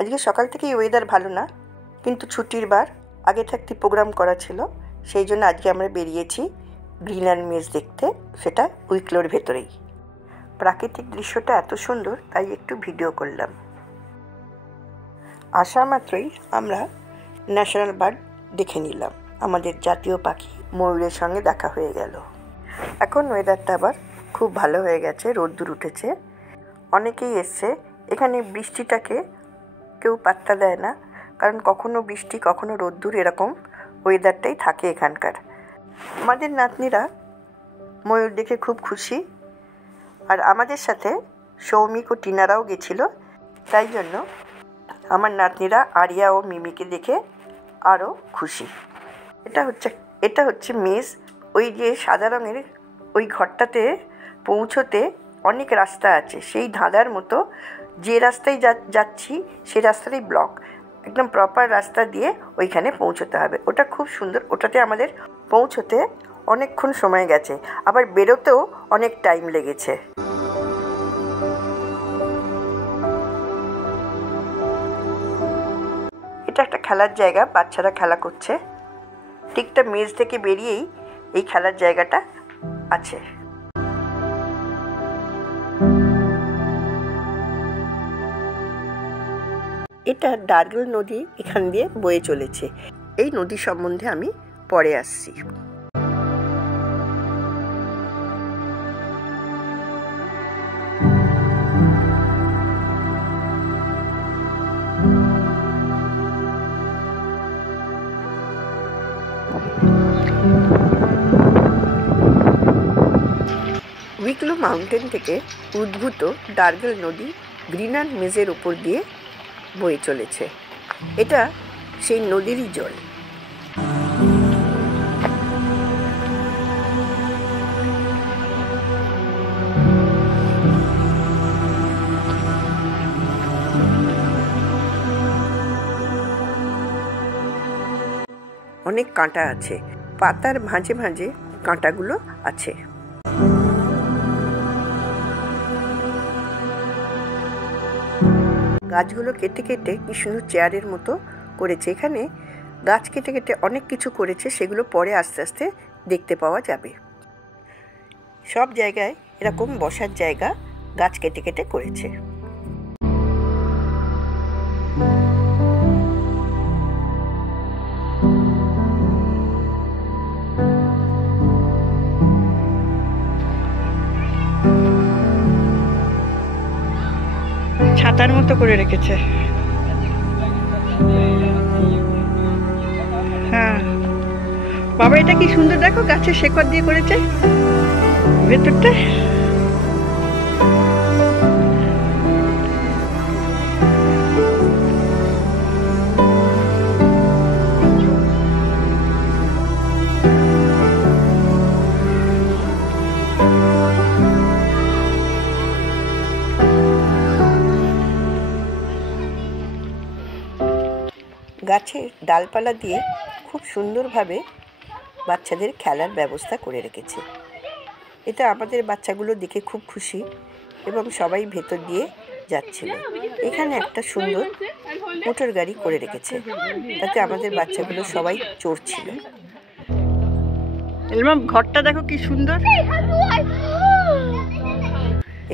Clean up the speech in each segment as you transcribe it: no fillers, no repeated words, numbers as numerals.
আজকে সকাল থেকেই ওয়েদার ভালো না, কিন্তু ছুটির বার, আগে থাকতে প্রোগ্রাম করা ছিল, সেই জন্য আজকে আমরা বেরিয়েছি গ্রিনল্যান্ড মেজ দেখতে, সেটা উইকলোর ভেতরেই। প্রাকৃতিক দৃশ্যটা এত সুন্দর, তাই একটু ভিডিও করলাম। আসা মাত্রই আমরা ন্যাশনাল বার্ড দেখে নিলাম, আমাদের জাতীয় পাখি ময়ূরের সঙ্গে দেখা হয়ে গেল। এখন ওয়েদারটা আবার খুব ভালো হয়ে গেছে, রোদ্দুর উঠেছে, অনেকেই এসছে। এখানে বৃষ্টিটাকে কেউ পাত্তা দেয় না, কারণ কখনো বৃষ্টি কখনো রোদ্দুর, এরকম ওয়েদারটাই থাকে এখানকার। আমাদের নাতনিরা ময়ূর দেখে খুব খুশি, আর আমাদের সাথে সৌমিক ও টিনারাও গেছিল, তাই জন্য আমার নাতনিরা আরিয়া ও মিমিকে দেখে আরও খুশি। এটা হচ্ছে মেজ। ওই যে সাদা রঙের ওই ঘরটাতে পৌঁছতে অনেক রাস্তা আছে, সেই ধাঁধার মতো যে রাস্তায় যাচ্ছি সেই রাস্তাটাই ব্লক, একদম প্রপার রাস্তা দিয়ে ওইখানে পৌঁছতে হবে। ওটা খুব সুন্দর, ওটাতে আমাদের পৌঁছতে অনেকক্ষণ সময় গেছে, আবার বেরোতেও অনেক টাইম লেগেছে। এটা একটা খেলার জায়গা, বাচ্চারা খেলা করছে। ঠিকটা মেজ থেকে বেরিয়েই এই খেলার জায়গাটা আছে। এটা ডার্গল নদী এখান দিয়ে বয়ে চলেছে। এই নদী সম্বন্ধে আমি পরে আসছি। উইকলো মাউন্টেন থেকে উদ্ভূত ডার্গল নদী গ্রিনল্যান্ড মেজের উপর দিয়ে বয়ে চলেছে। এটা সেই নদীরই জল। অনেক কাঁটা আছে, পাতার ভাঁজে ভাঁজে কাঁটাগুলো আছে। গাছগুলো কেটে কেটে কি সুন্দর চেয়ারের মতো করেছে। এখানে গাছ কেটে কেটে অনেক কিছু করেছে, সেগুলো পরে আস্তে আস্তে দেখতে পাওয়া যাবে। সব জায়গায় এরকম বসার জায়গা গাছ কেটে কেটে করেছে। ছাতার মতো করে রেখেছে। হ্যাঁ বাবা, এটা কি সুন্দর, দেখো গাছের শেকড় দিয়ে করেছে ভেতরটা। গাছের ডালপালা দিয়ে খুব সুন্দরভাবে বাচ্চাদের খেলার ব্যবস্থা করে রেখেছে। এটা আমাদের বাচ্চাগুলো দেখে খুব খুশি, এবং সবাই ভেতর দিয়ে যাচ্ছিল। এখানে একটা সুন্দর মোটর গাড়ি করে রেখেছে, তাতে আমাদের বাচ্চাগুলো সবাই চড়ছিল। ঘরটা দেখো কি সুন্দর।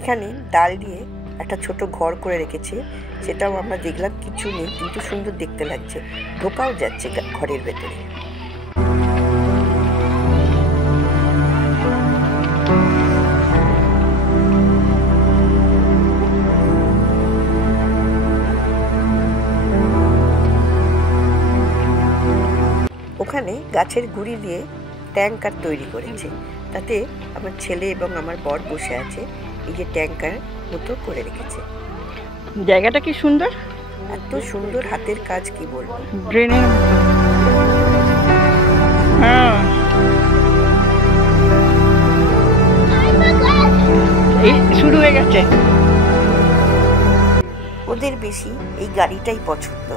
এখানে ডাল দিয়ে একটা ছোট ঘর করে রেখেছে, সেটাও আমরা দেখলাম, কিছু নেই কিন্তু সুন্দর দেখতে লাগছে, ঢোকাও যাচ্ছে ঘরের ভেতরে। ওখানে গাছের গুঁড়ি দিয়ে ট্যাঙ্কার তৈরি করেছে, তাতে আমার ছেলে এবং আমার বর বসে আছে। এই যে ট্যাঙ্কার মতো করে রেখেছে। জায়গাটা কি সুন্দর, এত সুন্দর হাতের কাজ, কি বলবো। ড্রেনের এই শুরু হয়ে গেছে। ওদের বেশি এই গাড়িটাই পছন্দ।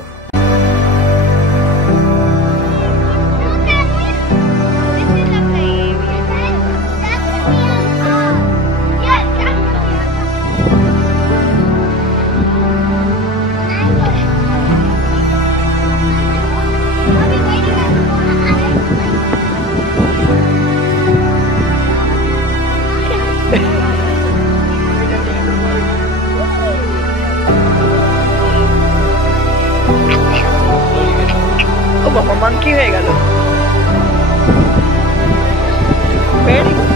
ও বাবা, মাংকি হয়ে গেল। Very good.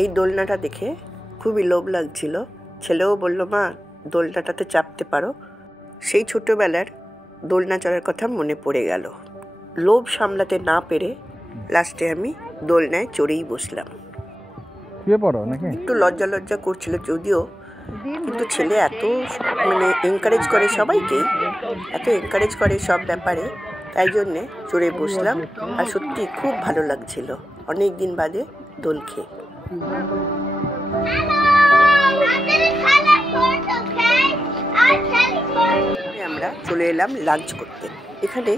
এই দোলনাটা দেখে খুবই লোভ লাগছিল। ছেলেও বলল, মা দোলনাটাতে চাপতে পারো। সেই ছোটবেলার দোলনা চড়ার কথা মনে পড়ে গেল। লোভ সামলাতে না পেরে লাস্টে আমি দোলনায় চড়েই বসলাম। একটু লজ্জা লজ্জা করছিল যদিও, কিন্তু ছেলে এত এনকারেজ করে সবাইকে, এত এনকারেজ করে সব ব্যাপারে, তাই জন্যে চড়ে বসলাম। আর সত্যি খুব ভালো লাগছিল অনেক দিন বাদে দোল খেয়ে। আমরা চলে এলাম লাঞ্চ করতে। এখানে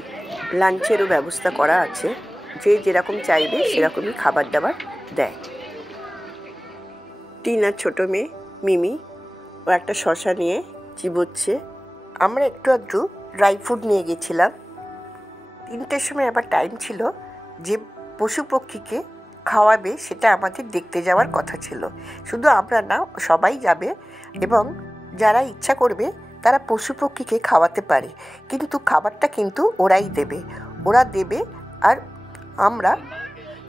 লাঞ্চেরও ব্যবস্থা করা আছে, যে যেরকম চাইবে সেরকমই খাবার দাবার দেয়। টিনার ছোট মেয়ে মিমি ও একটা শশা নিয়ে চিবোচ্ছে। আমরা একটু আধটু ড্রাই ফ্রুট নিয়ে গেছিলাম। 3টের সময় আবার টাইম ছিল, যে পশু পক্ষীকে খাওয়াবে সেটা আমাদের দেখতে যাওয়ার কথা ছিল। শুধু আমরা না, সবাই যাবে এবং যারা ইচ্ছা করবে তারা পশু পক্ষীকে খাওয়াতে পারে, কিন্তু খাবারটা কিন্তু ওরাই দেবে, ওরা দেবে। আর আমরা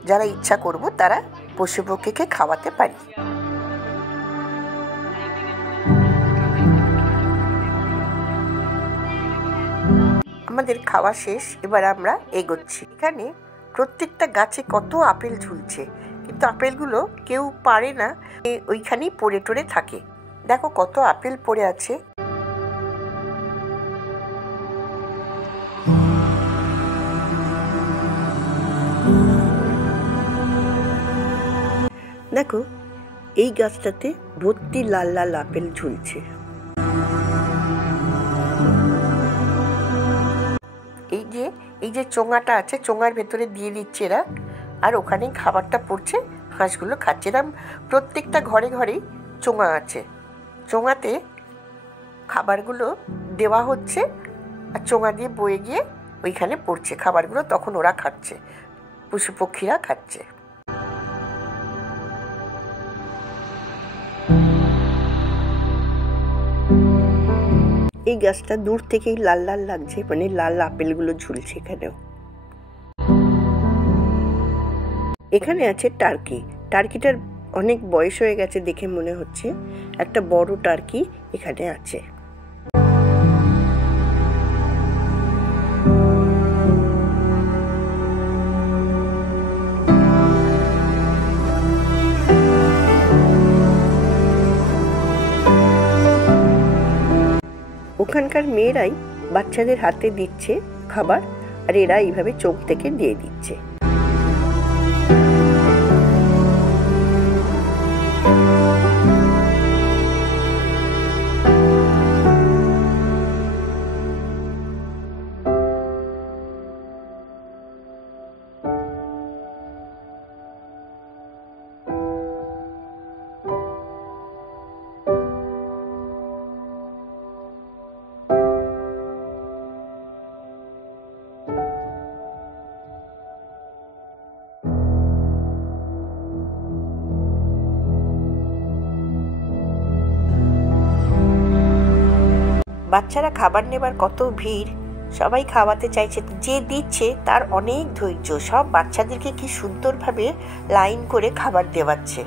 যারা ইচ্ছা করব তারা পশু পক্ষীকে খাওয়াতে পারি। আমাদের খাওয়া শেষ, এবার আমরা এগোচ্ছি। এখানে প্রত্যেকটা গাছে কত আপেল ঝুলছে, কিন্তু আপেলগুলো কেউ পারে না, ওইখানেই পড়ে টড়ে থাকে। দেখো কত আপেল পড়ে আছে। দেখো এই গাছটাতে ভর্তি লাল লাল আপেল ঝুলছে। এই যে চোঙাটা আছে, চোঙার ভেতরে দিয়ে দিচ্ছে এরা, আর ওখানেই খাবারটা পড়ছে, হাঁসগুলো খাচ্ছে। এরকম প্রত্যেকটা ঘরে ঘরেই চোঙা আছে, চোঙাতে খাবারগুলো দেওয়া হচ্ছে আর চোঙা দিয়ে বয়ে গিয়ে ওইখানে পড়ছে খাবারগুলো, তখন ওরা খাচ্ছে, পশু পক্ষীরা খাচ্ছে। এই গাছটা দূর থেকেই লাল লাল লাগছে, লাল আপেলগুলো ঝুলছে এখানেও। এখানে আছে টার্কি। টার্কিটার অনেক বয়স হয়ে গেছে দেখে মনে হচ্ছে। একটা বড় টার্কি এখানে আছে। ওখানকার মেয়েরাই বাচ্চাদের হাতে দিচ্ছে খাবার, আর এরা এইভাবে চোখ থেকে দিয়ে দিচ্ছে। বাচ্চারা খাবার নেবার কত ভিড়, সবাই খাওয়াতে চাইছে, যে দিচ্ছে তার অনেক ধৈর্য, সব বাচ্চাদেরকে কি সুন্দরভাবে লাইন করে খাবার দেওয়াচ্ছে।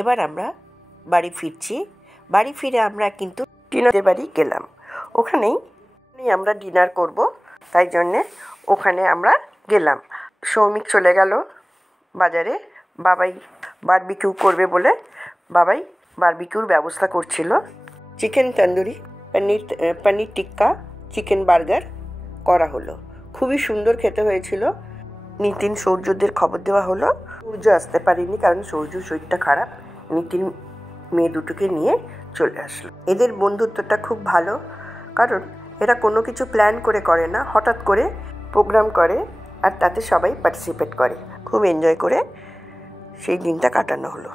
এবার আমরা বাড়ি ফিরছি। বাড়ি ফিরে আমরা কিন্তু টিনাদের বাড়ি গেলাম। ওখানেই আমরা ডিনার করব, তাই জন্যে ওখানে আমরা গেলাম। সৌমিক চলে গেল বাজারে, বাবাই বারবিকিউ করবে বলে বাবাই বারবিকিউর ব্যবস্থা করছিল। Chicken tandoori, paneer tikka, chicken burger করা হলো। খুবই সুন্দর খেতে হয়েছিল। নিতিন সৌর্যদের খবর দেওয়া হলো। সূর্য আসতে পারেনি কারণ সূর্যর শরীরটা খারাপ। নিতিন মেয়ে দুটোকে নিয়ে চলে আসলো। এদের বন্ধুত্বটা খুব ভালো, কারণ এরা কোনো কিছু প্ল্যান করে না, হঠাৎ করে প্রোগ্রাম করে আর তাতে সবাই পার্টিসিপেট করে। খুব এনজয় করে সেই দিনটা কাটানো হলো।